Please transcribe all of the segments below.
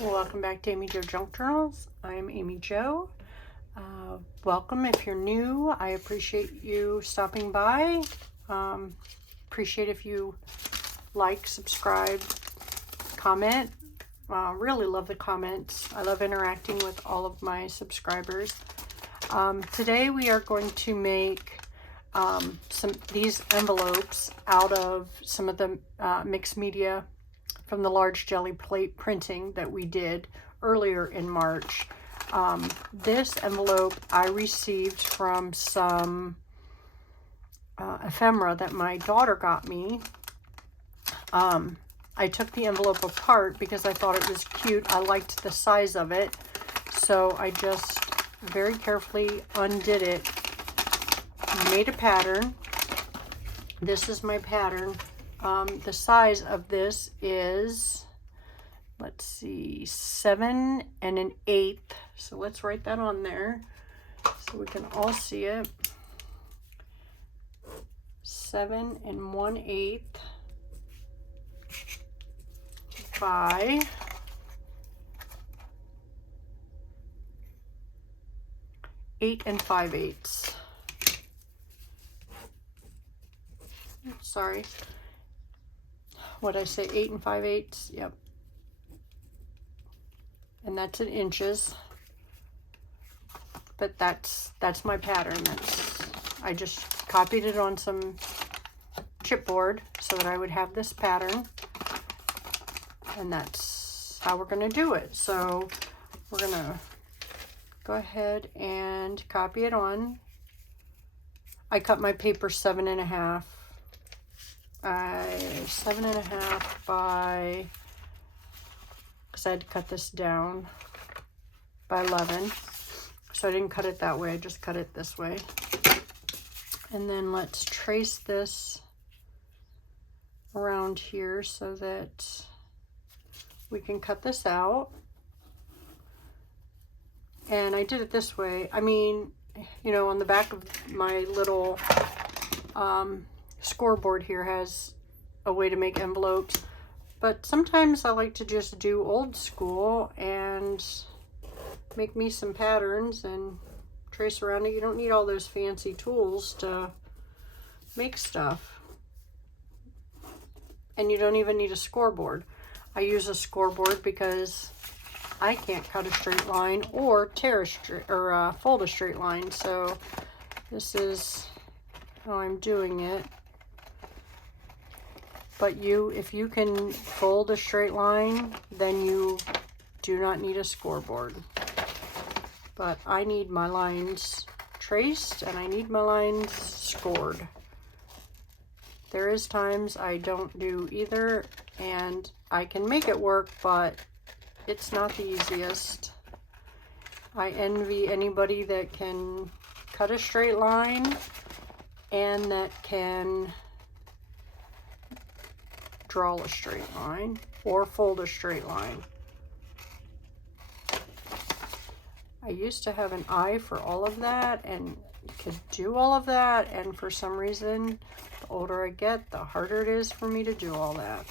Welcome back to Amy Jo Junk Journals. I'm Amy Jo. Welcome if you're new. I appreciate you stopping by. Appreciate if you like, subscribe, comment. Really love the comments. I love interacting with all of my subscribers. Today we are going to make these envelopes out of some of the mixed media from the large Geli plate printing that we did earlier in March. This envelope I received from some ephemera that my daughter got me. I took the envelope apart because I thought it was cute. I liked the size of it. So I just very carefully undid it, made a pattern. This is my pattern. The size of this is, let's see, 7 1/8. So let's write that on there so we can all see it. 7 1/8 by 8 5/8. Sorry. What did I say? 8 5/8. Yep. And that's in inches. But that's my pattern. I just copied it on some chipboard so that I would have this pattern. And that's how we're going to do it. So we're going to go ahead and copy it on. I cut my paper 7 1/2. 7 1/2 by, because I had to cut this down, by 11. So I didn't cut it that way, I just cut it this way. And then let's trace this around here so that we can cut this out. And I did it this way. I mean, you know, on the back of my little scoreboard here has a way to make envelopes, but sometimes I like to just do old school and make me some patterns and trace around it. You don't need all those fancy tools to make stuff, and you don't even need a scoreboard. I use a scoreboard because I can't cut a straight line or tear a straight or fold a straight line, so this is how I'm doing it. But if you can fold a straight line, then you do not need a scoreboard. But I need my lines traced and I need my lines scored. There is times I don't do either and I can make it work, but it's not the easiest. I envy anybody that can cut a straight line and that can draw a straight line or fold a straight line. I used to have an eye for all of that and could do all of that, and for some reason the older I get, the harder it is for me to do all that.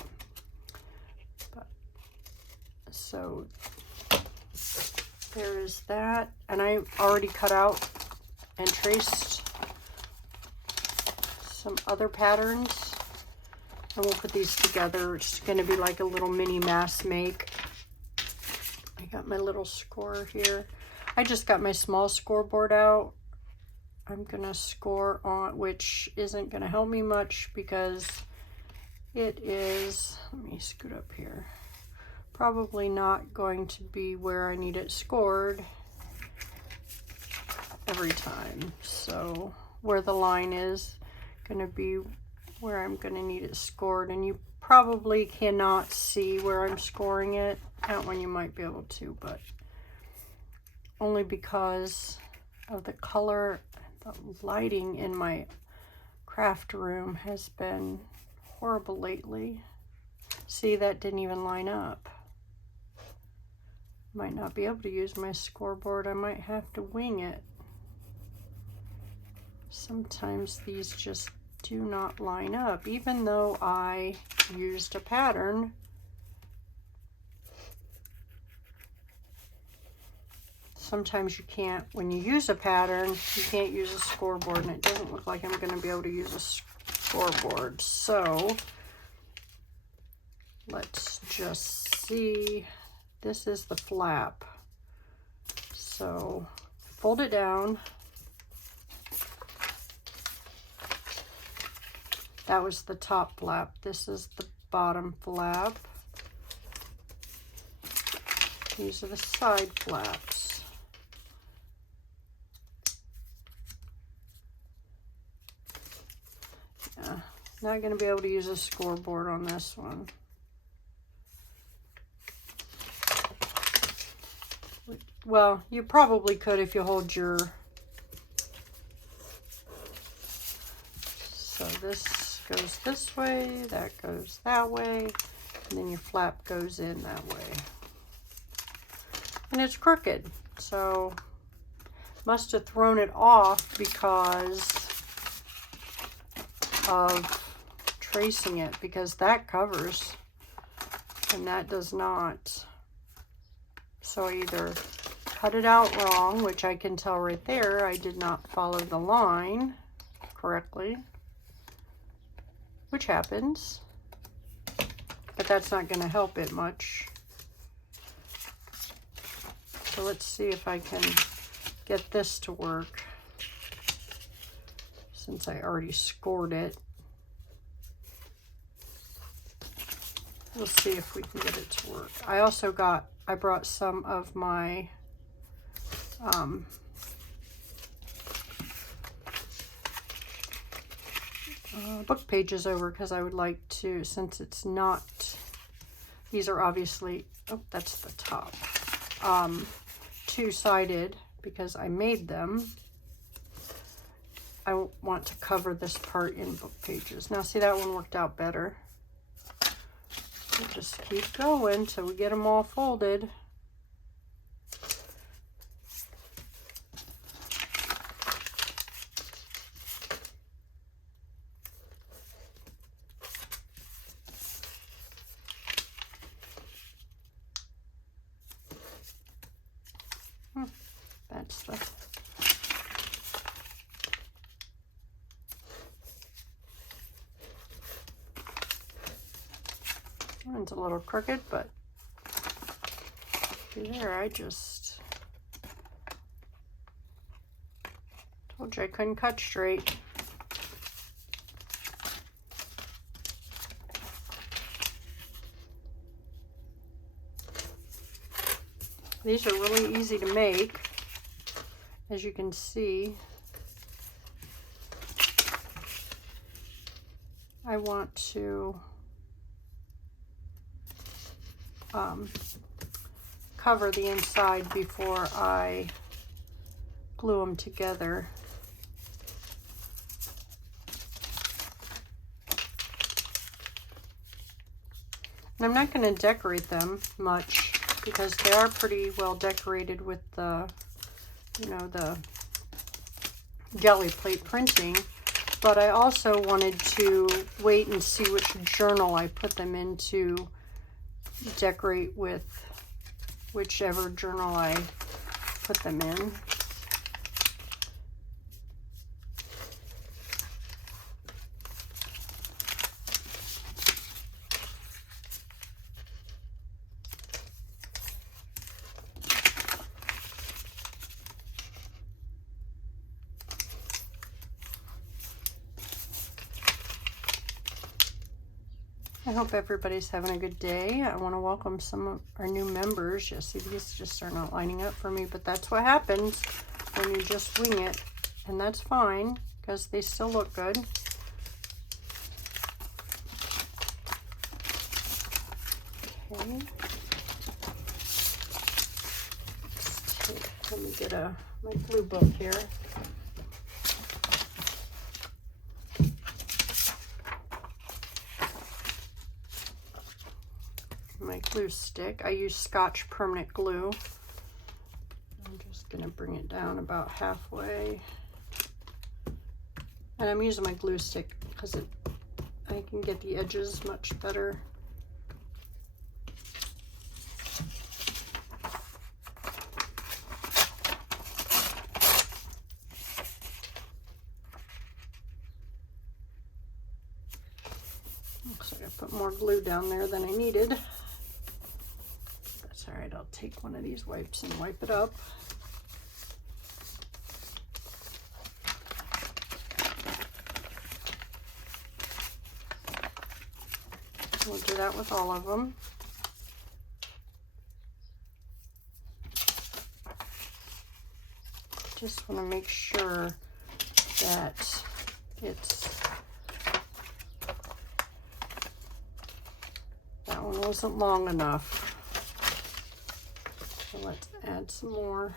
So there is that, and I already cut out and traced some other patterns. And we'll put these together. It's going to be like a little mini mass make. I got my little score here. I just got my small scoreboard out. I'm going to score on, which isn't going to help me much because it is, let me scoot up here, probably not going to be where I need it scored every time. So where the line is going to be where I'm going to need it scored, and you probably cannot see where I'm scoring it. That one you might be able to, but only because of the color. The lighting in my craft room has been horrible lately. See, that didn't even line up. Might not be able to use my scoreboard. I might have to wing it. Sometimes these just do not line up, even though I used a pattern sometimes you can't, when you use a pattern, you can't use a scoreboard, and it doesn't look like I'm going to be able to use a scoreboard. So let's just see. This is the flap. So fold it down. That was the top flap. This is the bottom flap. These are the side flaps. Yeah, not going to be able to use a scoreboard on this one. Well, you probably could if you hold your... So this goes this way, that goes that way, and then your flap goes in that way. And it's crooked, so must have thrown it off because of tracing it, because that covers and that does not. So I either cut it out wrong, which I can tell right there I did not follow the line correctly, which happens, but that's not going to help it much. So let's see if I can get this to work, since I already scored it. We'll see if we can get it to work. I brought some of my book pages over, because I would like to, since it's not, these are obviously, oh, that's the top, two-sided, because I made them. I want to cover this part in book pages. Now see, that one worked out better. We'll just keep going till we get them all folded. That's the... One's a little crooked, but there, I just told you I couldn't cut straight. These are really easy to make, as you can see. I want to cover the inside before I glue them together. And I'm not going to decorate them much, because they are pretty well decorated with the, you know, the Geli plate printing. But I also wanted to wait and see which journal I put them into, decorate with whichever journal I put them in. I hope everybody's having a good day. I want to welcome some of our new members. You see, these just are not lining up for me, but that's what happens when you just wing it, and that's fine, because they still look good. Okay. Let me get my glue book here. My glue stick. I use Scotch permanent glue. I'm just going to bring it down about halfway. And I'm using my glue stick because I can get the edges much better. more glue down there than I needed. That's all right. I'll take one of these wipes and wipe it up. We'll do that with all of them. Just want to make sure that that one wasn't long enough. So let's add some more.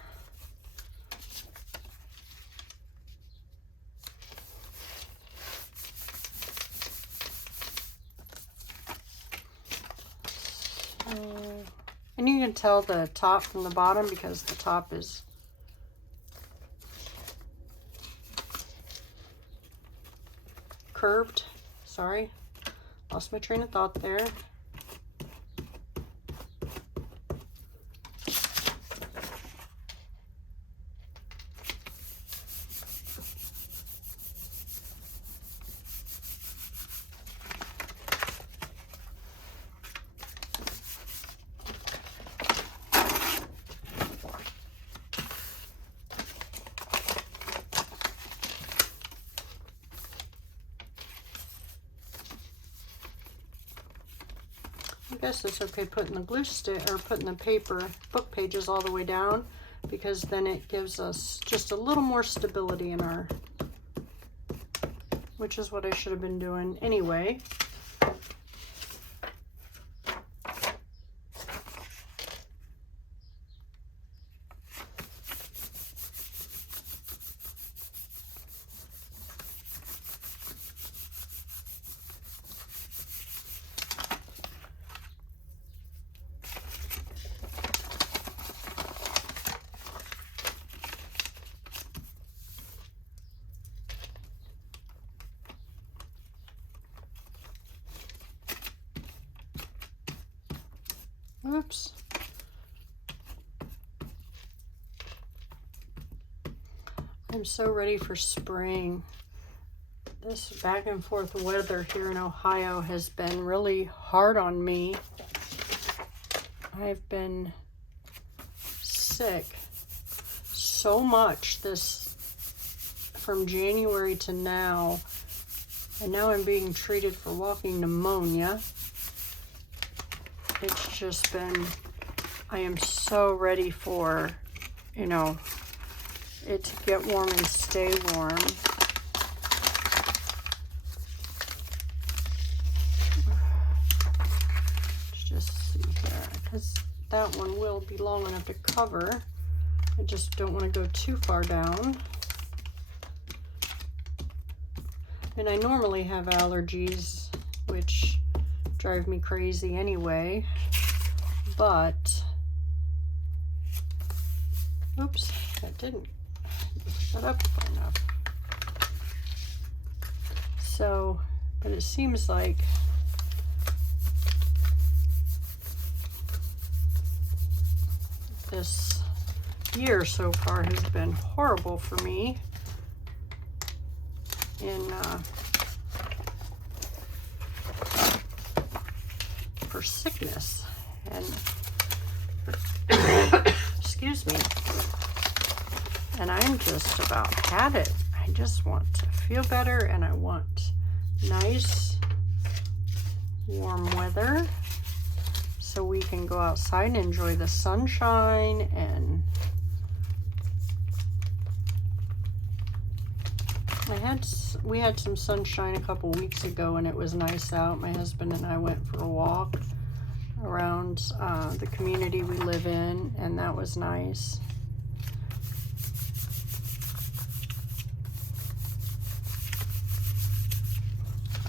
And you can tell the top from the bottom because the top is curved. Sorry, lost my train of thought there. I guess it's okay putting the glue stick or putting the paper book pages all the way down, because then it gives us just a little more stability in our, which is what I should have been doing anyway. Oops. I'm so ready for spring. This back and forth weather here in Ohio has been really hard on me. I've been sick so much from January to now, and now I'm being treated for walking pneumonia. It's just been, I am so ready for, you know, it to get warm and stay warm. Let's just see here, because that one will be long enough to cover. I just don't want to go too far down. And I normally have allergies, which drive me crazy anyway, but oops, that didn't set up enough. So, but it seems like this year so far has been horrible for me in for sickness, and excuse me, and I'm just about had it. I just want to feel better, and I want nice warm weather so we can go outside and enjoy the sunshine. And we had some sunshine a couple weeks ago, and it was nice out. My husband and I went for a walk around the community we live in, and that was nice.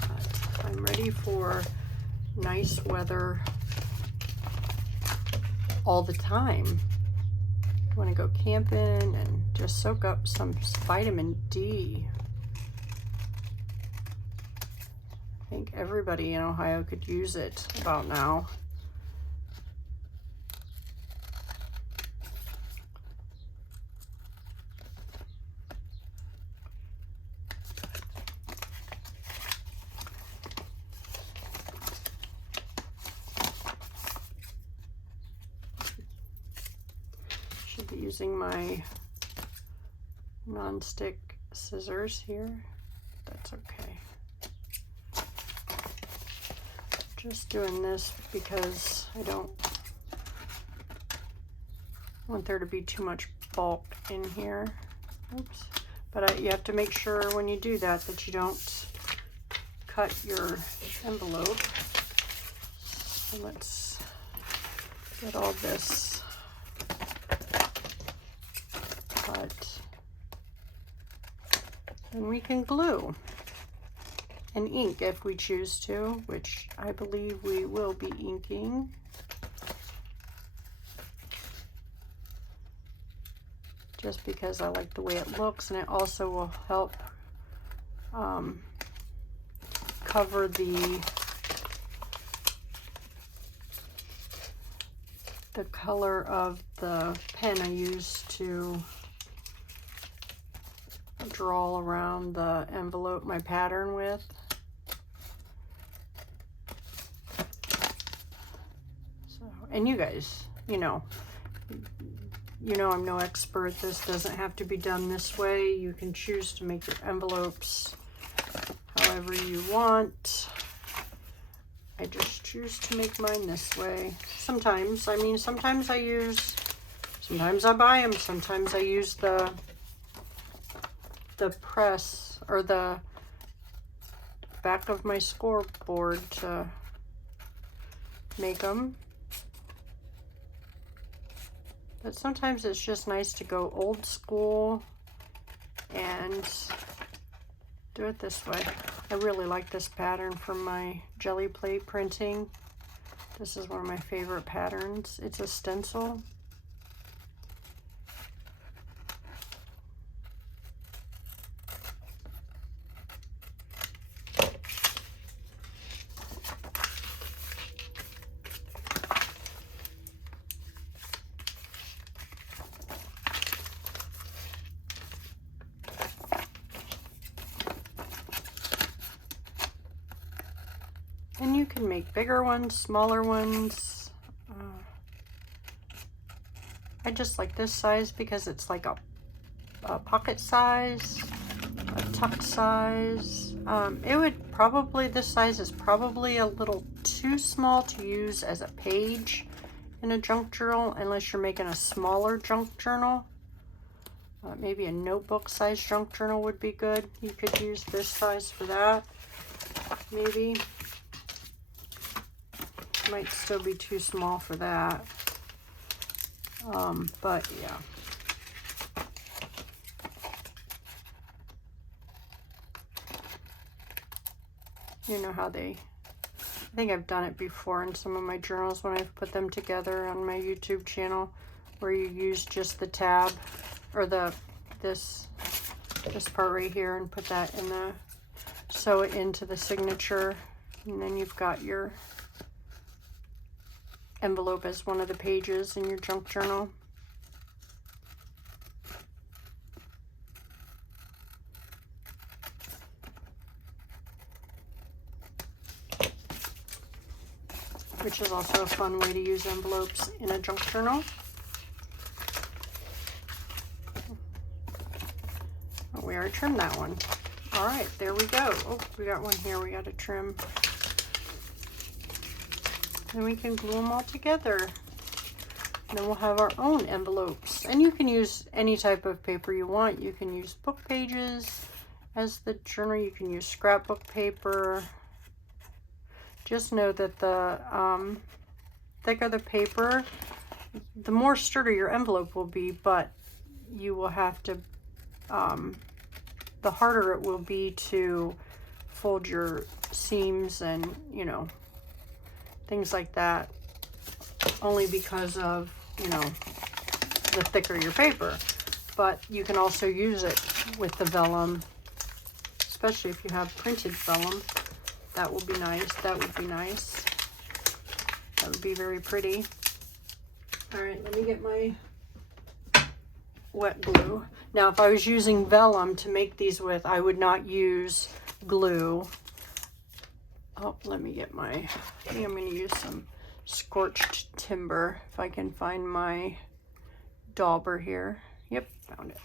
But I'm ready for nice weather all the time. I want to go camping and just soak up some vitamin D. I think everybody in Ohio could use it about now. using my non-stick scissors here. That's okay. Just doing this because I don't want there to be too much bulk in here. Oops. But you have to make sure when you do that that you don't cut your envelope. So let's get all this cut. And we can glue and ink if we choose to, which I believe we will be inking. Just because I like the way it looks, and it also will help cover the color of the pen I use to draw around the envelope my pattern with. So, and you guys, you know I'm no expert. This doesn't have to be done this way. You can choose to make your envelopes however you want. I just choose to make mine this way. Sometimes, sometimes I buy them, sometimes I use the press or the back of my scoreboard to make them. But sometimes it's just nice to go old school and do it this way. I really like this pattern from my Geli plate printing. This is one of my favorite patterns. It's a stencil. And you can make bigger ones, smaller ones. I just like this size because it's like a pocket size, a tuck size. This size is probably a little too small to use as a page in a junk journal, unless you're making a smaller junk journal. Maybe a notebook size junk journal would be good. You could use this size for that, maybe. Might still be too small for that, but yeah. You know how I think I've done it before in some of my journals when I've put them together on my YouTube channel, where you use just the tab or this part right here and put that in sew it into the signature, and then you've got your envelope as one of the pages in your junk journal. Which is also a fun way to use envelopes in a junk journal. Oh, we already trimmed that one. All right, there we go. Oh, we got one here we got to trim. Then we can glue them all together. And then we'll have our own envelopes. And you can use any type of paper you want. You can use book pages as the journal. You can use scrapbook paper. Just know that the thicker the paper, the more sturdy your envelope will be, but you will have to, the harder it will be to fold your seams and, things like that, only because of, the thicker your paper. But you can also use it with the vellum, especially if you have printed vellum. That will be nice. That would be nice. That would be very pretty. All right, let me get my wet glue. Now, if I was using vellum to make these with, I would not use glue. Oh, let me get I think I'm going to use some scorched timber if I can find my dauber here. Yep, found it.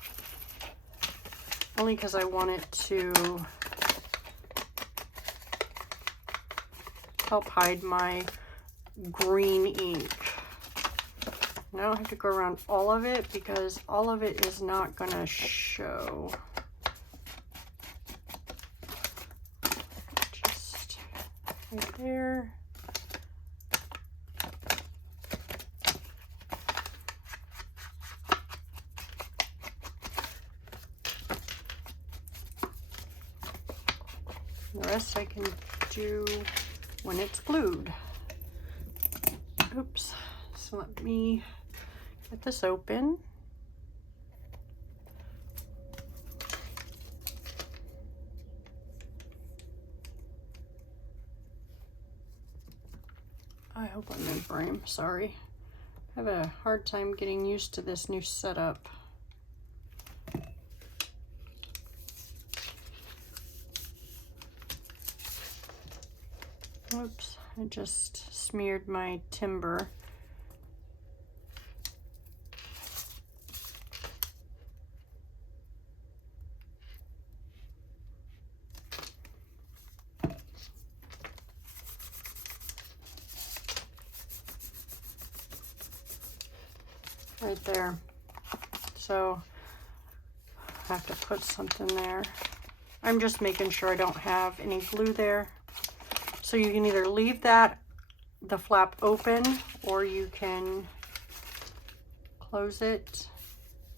Only because I want it to help hide my green ink. And I don't have to go around all of it because all of it is not going to show. Just right there. The rest I can do when it's glued. Oops. So let me get this open. I hope I'm in frame. Sorry. I have a hard time getting used to this new setup. Oops, I just smeared my timber. Right there. So I have to put something there. I'm just making sure I don't have any glue there. So you can either leave the flap open, or you can close it.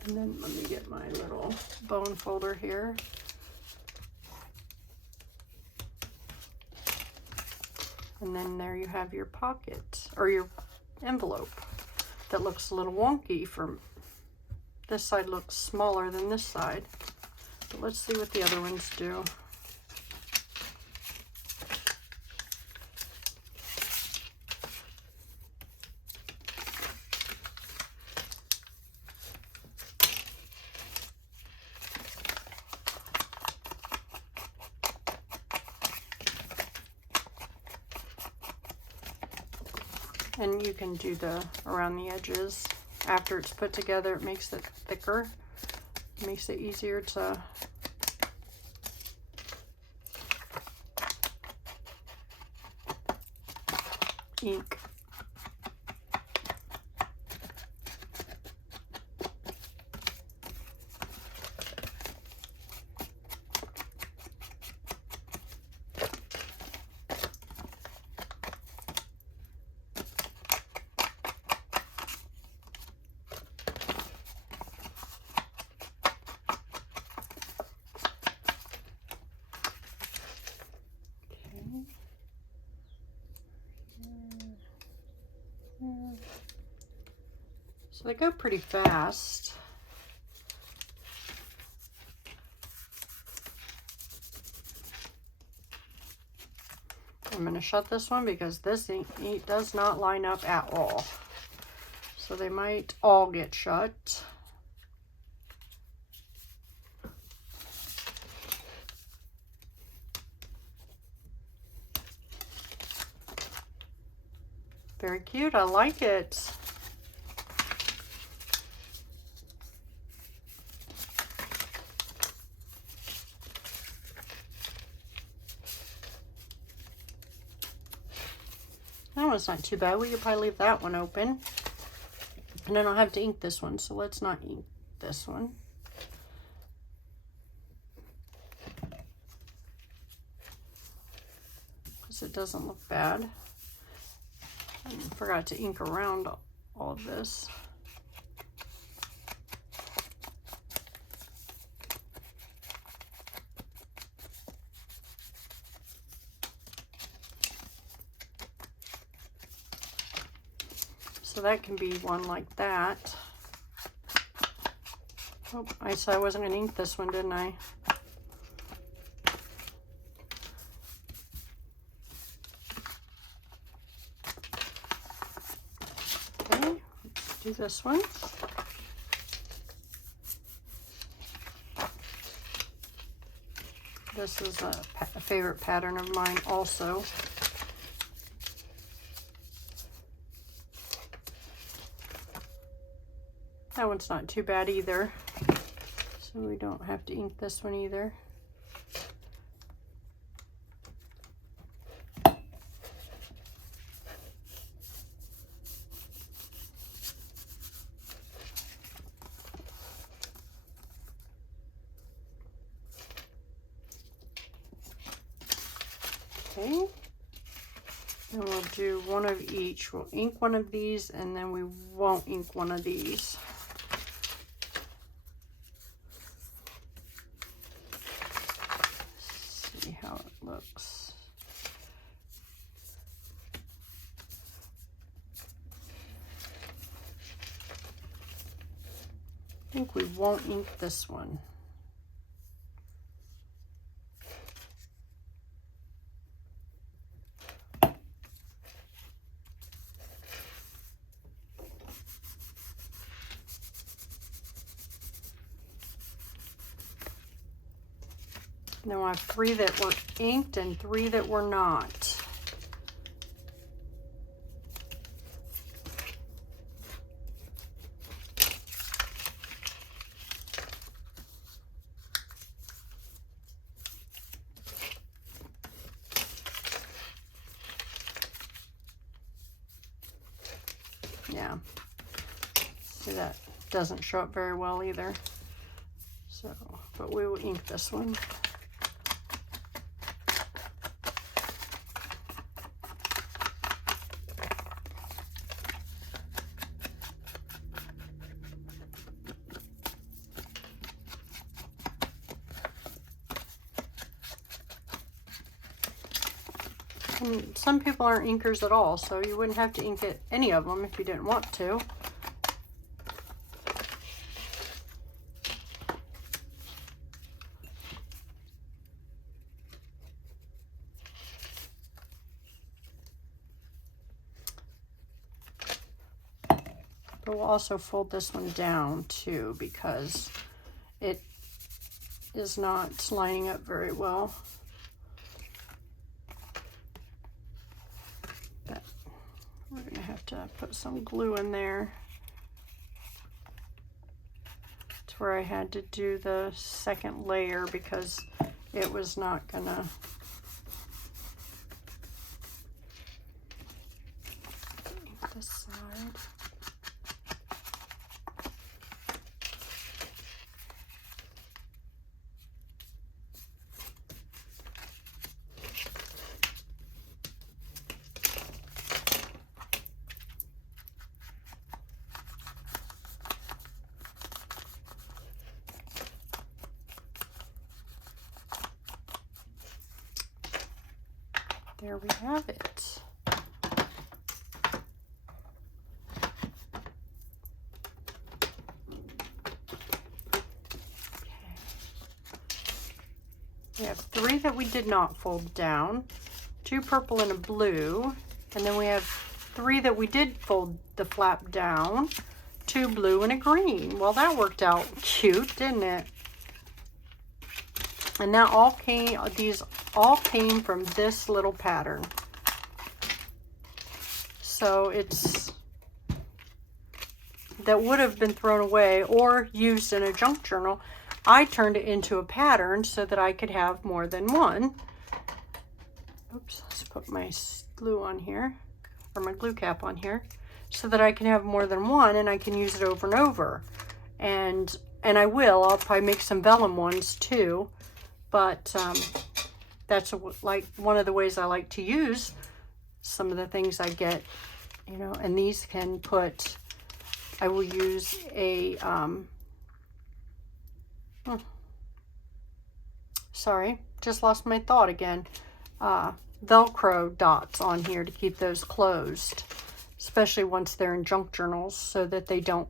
And then let me get my little bone folder here. And then there you have your pocket, or your envelope. That looks a little wonky. From this side looks smaller than this side. But let's see what the other ones do. And you can do the around the edges after it's put together. It makes it thicker. It makes it easier to ink. So they go pretty fast. I'm going to shut this one because this ink does not line up at all. So they might all get shut. Very cute. I like it. That one's not too bad. We could probably leave that one open. And I don't have to ink this one, so let's not ink this one. Because it doesn't look bad. I forgot to ink around all of this. So that can be one like that. Oh, I said I wasn't going to ink this one, didn't I? Okay, let's do this one. This is a favorite pattern of mine also. That one's not too bad either. So we don't have to ink this one either. Okay. And we'll do one of each. We'll ink one of these and then we won't ink one of these. See how it looks. I think we won't ink this one. And then we'll have 3 that were inked and 3 that were not. Yeah. See, that doesn't show up very well either. So, but we will ink this one. And some people aren't inkers at all, so you wouldn't have to ink it, any of them if you didn't want to. But we'll also fold this one down too because it is not lining up very well. But we're going to have to put some glue in there. It's where I had to do the second layer because it was not going to ink this side. There we have it. Okay. We have 3 that we did not fold down, 2 purple and a blue, and then we have 3 that we did fold the flap down, 2 blue and a green. Well, that worked out cute, didn't it? And that all came, these all came from this little pattern. So it's, that would have been thrown away or used in a junk journal. I turned it into a pattern so that I could have more than one. Oops, let's put my glue on here, or my glue cap on here, so that I can have more than one and I can use it over and over. And I will, I'll probably make some vellum ones too. But that's like one of the ways I like to use some of the things I get, you know, and these can put, I will use a, sorry, just lost my thought again, Velcro dots on here to keep those closed, especially once they're in junk journals so that they don't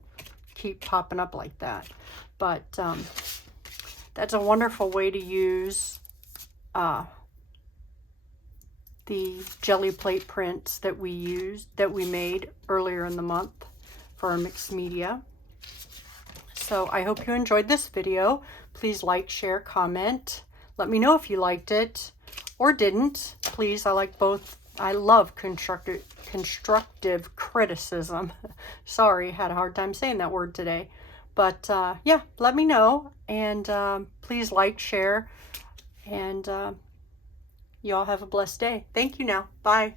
keep popping up like that. But, that's a wonderful way to use the Geli plate prints that we made earlier in the month for our mixed media. So I hope you enjoyed this video. Please like, share, comment. Let me know if you liked it or didn't. Please, I like both I love constructive criticism. Sorry, had a hard time saying that word today. But yeah, let me know. And please like, share. And y'all have a blessed day. Thank you now. Bye.